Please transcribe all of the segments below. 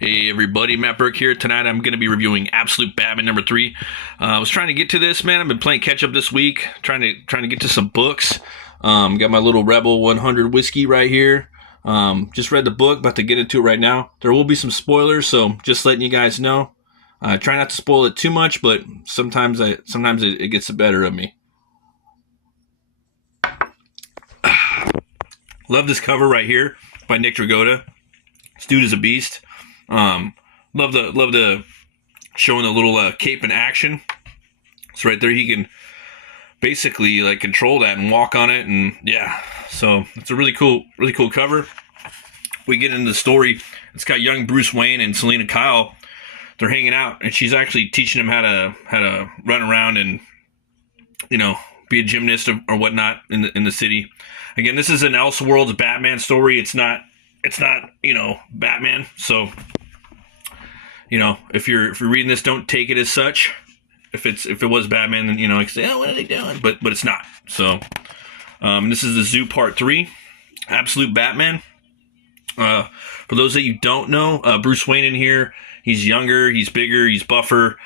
Hey everybody, Matt Burke here. Tonight I'm going to be reviewing Absolute Batman number 3. I was trying to get to this, man. I've been playing catch up this week, trying to get to some books. Got my little Rebel 100 whiskey right here. Just read the book, about to get into it right now. There will be some spoilers, so just letting you guys know. Try not to spoil it too much, but sometimes it gets the better of me. Love this cover right here by Nick Dragotta. This dude is a beast. Love the showing the little cape in action. So right there, he can basically like control that and walk on it, and yeah. So it's a really cool cover. We get into the story. It's got young Bruce Wayne and Selina Kyle. They're hanging out, and she's actually teaching him how to run around and be a gymnast or whatnot in the city. Again, this is an Elseworlds Batman story. It's not Batman. So if you're reading this, don't take it as such. If it was Batman, then you can say, oh, what are they doing? But it's not. So this is the Zoo Part 3, Absolute Batman. For those that you don't know, Bruce Wayne in here, he's younger, he's bigger, he's buffer.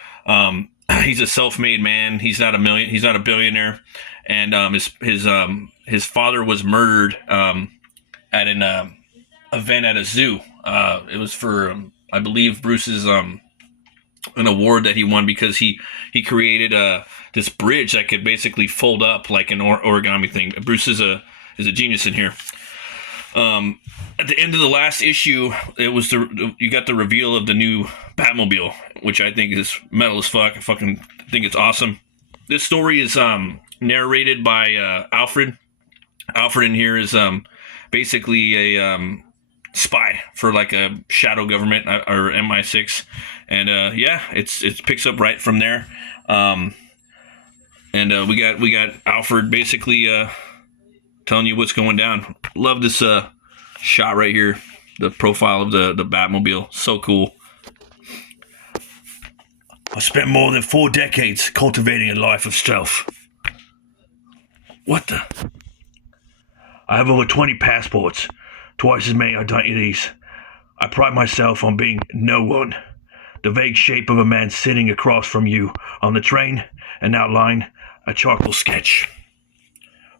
He's a self-made man. He's not a billionaire, and his father was murdered at an event at a zoo. It was for I believe Bruce's an award that he won because he created this bridge that could basically fold up like an origami thing. Bruce is a genius in here. At the end of the last issue, it was you got the reveal of the new Batmobile, which I think is metal as fuck. I fucking think it's awesome. This story is narrated by Alfred. Alfred in here is basically a spy for like a shadow government or MI6, and it picks up right from there. We got Alfred basically telling you what's going down. Love this shot right here, the profile of the Batmobile, so cool. I spent more than 4 decades cultivating a life of stealth. What the? I have over 20 passports, twice as many identities. I pride myself on being no one. The vague shape of a man sitting across from you on the train, an outline, a charcoal sketch.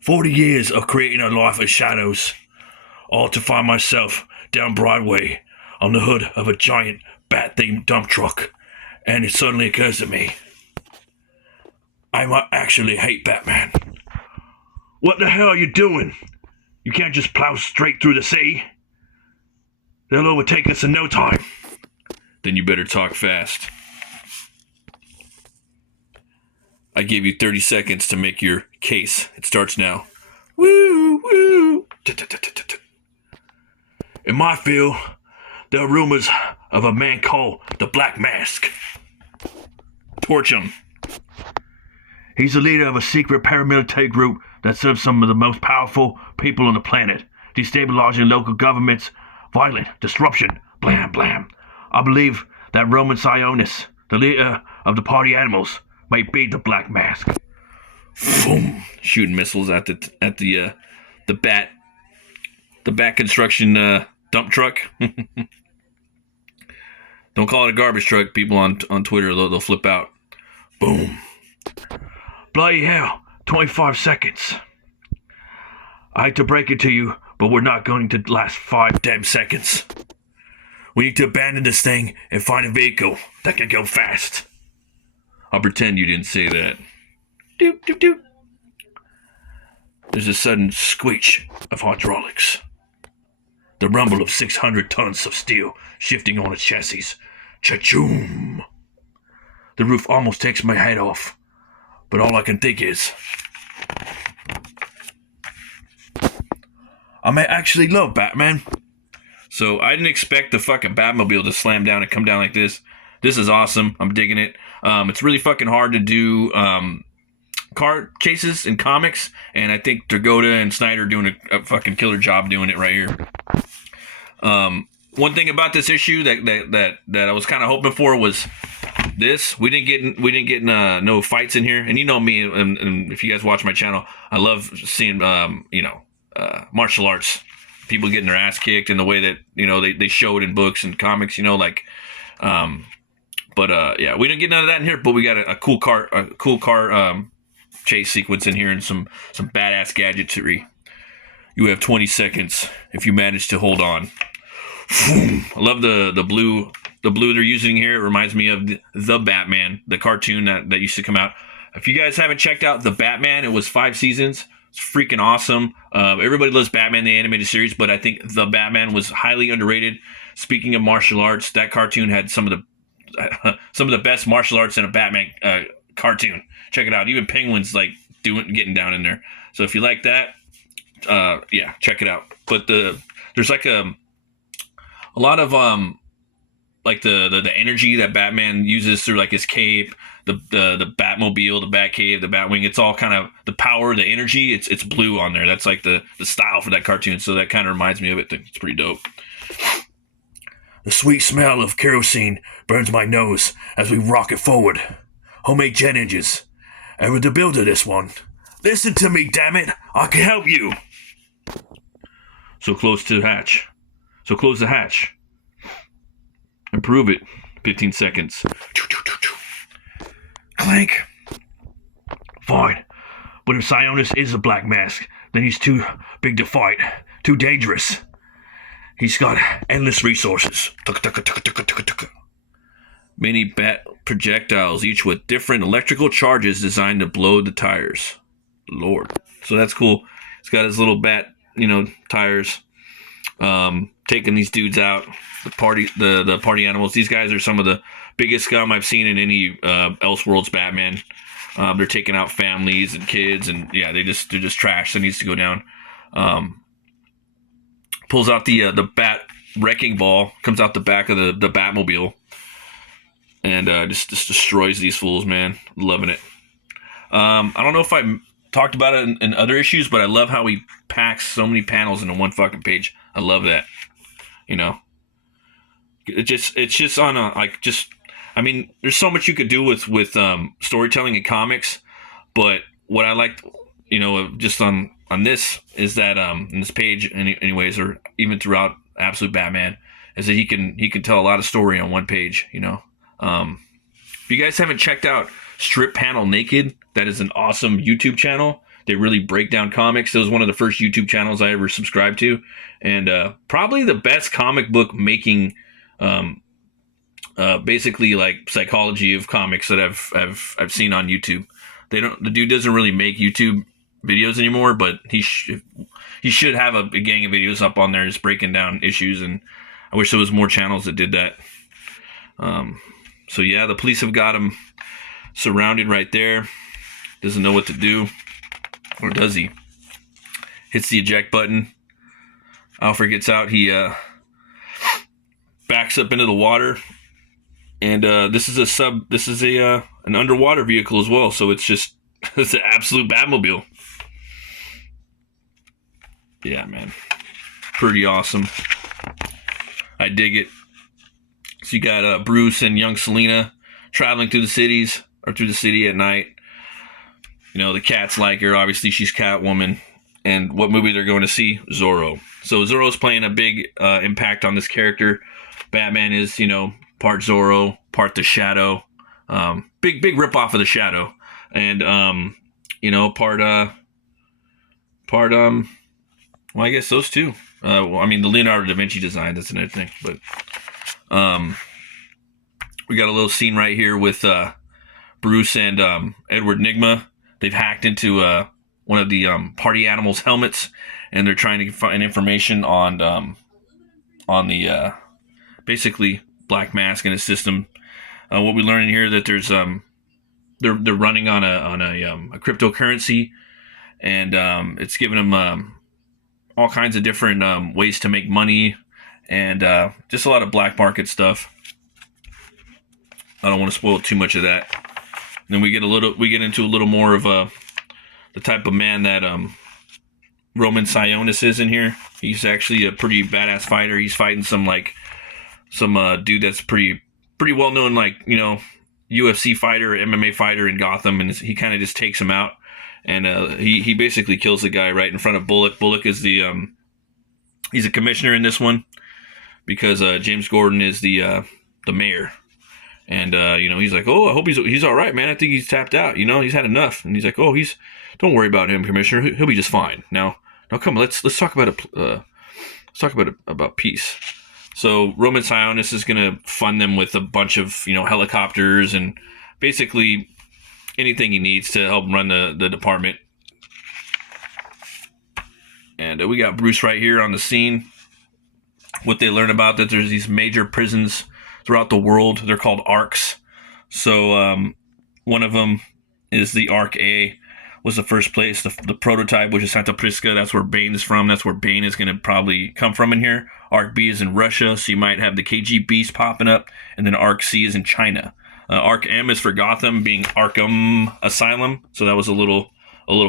40 years of creating a life of shadows, all to find myself down Broadway on the hood of a giant bat-themed dump truck, and it suddenly occurs to me, I might actually hate Batman. What the hell are you doing? You can't just plow straight through the sea. They'll overtake us in no time. Then you better talk fast. I gave you 30 seconds to make your case. It starts now. Woo, woo. In my field, there are rumors of a man called the Black Mask. Torch him. He's the leader of a secret paramilitary group that serves some of the most powerful people on the planet, destabilizing local governments, violent disruption, blam, blam. I believe that Roman Sionis, the leader of the party animals, might be the Black Mask. Boom! Shooting missiles at the bat construction dump truck. Don't call it a garbage truck. People on Twitter, they'll flip out. Boom! Bloody hell! 25 seconds. I hate to break it to you, but we're not going to last 5 damn seconds. We need to abandon this thing and find a vehicle that can go fast. I'll pretend you didn't say that. Doop, doop, doop. There's a sudden screech of hydraulics. The rumble of 600 tons of steel shifting on its chassis. Cha-choom! The roof almost takes my head off, but all I can think is, I may actually love Batman. So I didn't expect the fucking Batmobile to slam down and come down like this. This is awesome. I'm digging it. It's really fucking hard to do car chases in comics, and I think Dragotta and Snyder are doing a fucking killer job doing it right here. One thing about this issue that I was kind of hoping for was this. We didn't get no fights in here, and you know me, and if you guys watch my channel, I love seeing martial arts. people getting their ass kicked in the way that, you know, they show it in books and comics, you know, like, yeah, we didn't get none of that in here, but we got a cool car chase sequence in here and some badass gadgetry. You have 20 seconds if you manage to hold on. I love the blue they're using here. It reminds me of the Batman, the cartoon that used to come out. If you guys haven't checked out the Batman, it was 5 seasons. It's freaking awesome. Everybody loves Batman, the animated series, but I think the Batman was highly underrated. Speaking of martial arts, that cartoon had some of the best martial arts in a Batman cartoon. Check it out. Even Penguin's like getting down in there. So if you like that, yeah, check it out. But there's like a lot of like the energy that Batman uses through like his cape, the Batmobile, the Batcave, the Batwing. It's all kind of the power, the energy. It's blue on there. That's like the style for that cartoon. So that kind of reminds me of it. It's pretty dope. The sweet smell of kerosene burns my nose as we rocket forward. Homemade jet engines. And with the build of this one. Listen to me, damn it! I can help you. So close to the hatch. So close the hatch. Improve it. 15 seconds. Clank. Fine. But if Sionis is a Black Mask, then he's too big to fight. Too dangerous. He's got endless resources. Many bat projectiles, each with different electrical charges designed to blow the tires. Lord. So that's cool. He's got his little bat, tires. Taking these dudes out. The party animals. These guys are some of the biggest scum I've seen in any Elseworlds Batman. They're taking out families and kids, and yeah, they're just trash. That needs to go down. Pulls out the bat wrecking ball, comes out the back of the Batmobile, and just destroys these fools, man. Loving it. I don't know if I talked about it in other issues, but I love how he packs so many panels into one fucking page. I love that. It's just on a there's so much you could do with storytelling in comics, but what I liked, just on this is that in this page anyways, or even throughout Absolute Batman, is that he can tell a lot of story on one page. If you guys haven't checked out Strip Panel Naked, that is an awesome YouTube channel. They really break down comics. It was one of the first YouTube channels I ever subscribed to, and probably the best comic book making, basically like psychology of comics that I've seen on YouTube. The dude doesn't really make YouTube videos anymore, but he should have a gang of videos up on there just breaking down issues, and I wish there was more channels that did that. So yeah, the police have got him surrounded right there. Doesn't know what to do. Or does he? Hits the eject button. Alfred gets out. He backs up into the water. And this is an underwater vehicle as well. So it's an absolute Batmobile. Yeah, man. Pretty awesome. I dig it. So you got Bruce and young Selina traveling through the city at night. The cats like her. Obviously, she's Catwoman. And what movie they're going to see? Zorro. So Zorro's playing a big impact on this character. Batman is, part Zorro, part the Shadow. Big ripoff of the Shadow. And, part, well, I guess those two. The Leonardo da Vinci design, that's another thing. But we got a little scene right here with Bruce and Edward Nygma. They've hacked into one of the party animals' helmets, and they're trying to find information on the basically Black Mask and his system. What we learn in here that there's they're running on a cryptocurrency, and it's giving them all kinds of different ways to make money, and just a lot of black market stuff. I don't want to spoil too much of that. And then we get into a little more of the type of man that Roman Sionis is in here. He's actually a pretty badass fighter. He's fighting some dude that's pretty well known, UFC fighter, MMA fighter in Gotham, and he kind of just takes him out, and he basically kills the guy right in front of Bullock. Bullock is the He's a commissioner in this one because James Gordon is the mayor. And he's like, oh, I hope he's all right, man. I think he's tapped out. He's had enough. And he's like, oh, don't worry about him, Commissioner. He'll be just fine. Now come on, let's talk about about peace. So Roman Sionis is going to fund them with a bunch of helicopters and basically anything he needs to help run the department. And we got Bruce right here on the scene. What they learn about that there's these major prisons throughout the world. They're called ARCs. So one of them is the ARC A, was the first place. The prototype, which is Santa Prisca, that's where Bane is from. That's where Bane is going to probably come from in here. ARC B is in Russia, so you might have the KG Beast popping up. And then ARC C is in China. ARC M is for Gotham, being Arkham Asylum. So that was a little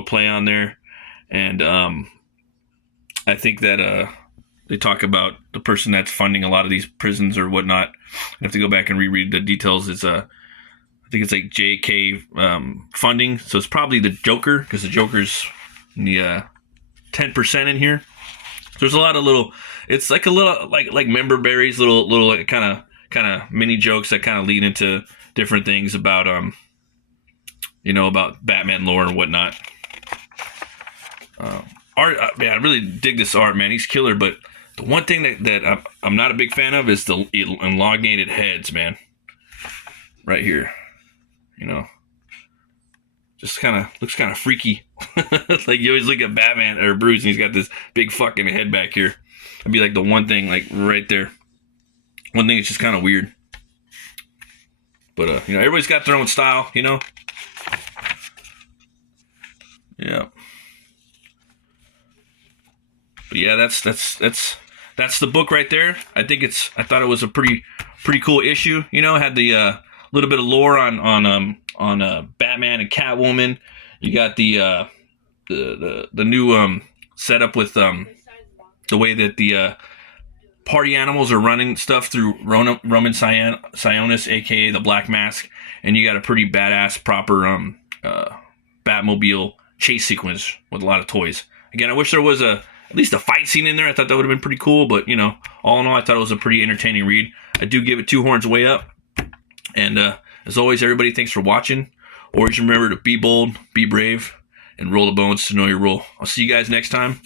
play on there. And I think that they talk about the person that's funding a lot of these prisons or whatnot. I have to go back and reread the details. It's I think it's like JK funding, so it's probably the Joker because the Joker's in the 10% in here. So there's a lot of little. It's like a little like member berries, little kind of mini jokes that kind of lead into different things about about Batman lore and whatnot. Art, man, I really dig this art, man. He's killer, but the one thing that I'm not a big fan of is the elongated heads, man. Right here. Just looks kind of freaky. Like you always look at Batman or Bruce and he's got this big fucking head back here. It'd be like the one thing, like right there. One thing is just kind of weird. But, everybody's got their own style, Yeah. But yeah, that's the book right there. I thought it was a pretty cool issue. Had the little bit of lore on Batman and Catwoman. You got the new setup with the way that the party animals are running stuff through Roman Sionis, aka the Black Mask, and you got a pretty badass proper Batmobile chase sequence with a lot of toys. Again, I wish there was at least a fight scene in there. I thought that would have been pretty cool, but all in all, I thought it was a pretty entertaining read. I do give it 2 horns way up. And as always, everybody, thanks for watching. Always remember to be bold, be brave, and roll the bones to know your role. I'll see you guys next time.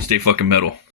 Stay fucking metal.